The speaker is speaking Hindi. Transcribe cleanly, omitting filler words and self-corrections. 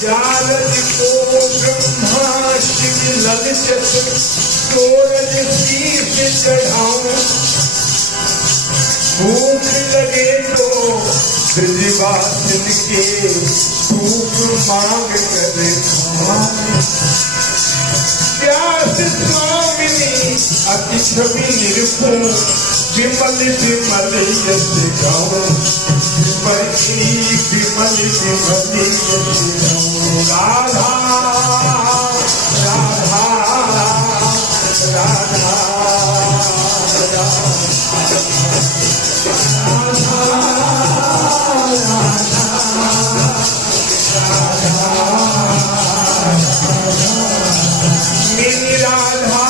जालज को ब्रह्मा शिव ललचत सूरज शीश चढ़ाऊं। भूख लगे तो ब्रजवासिन के भूख मांग कर खाऊं। व्यास स्वामिनी अति छवि निरखूं, विमल विमल यश गाऊं। विमल विमल यश गाऊं। राधा राधा राधा मेरी राधा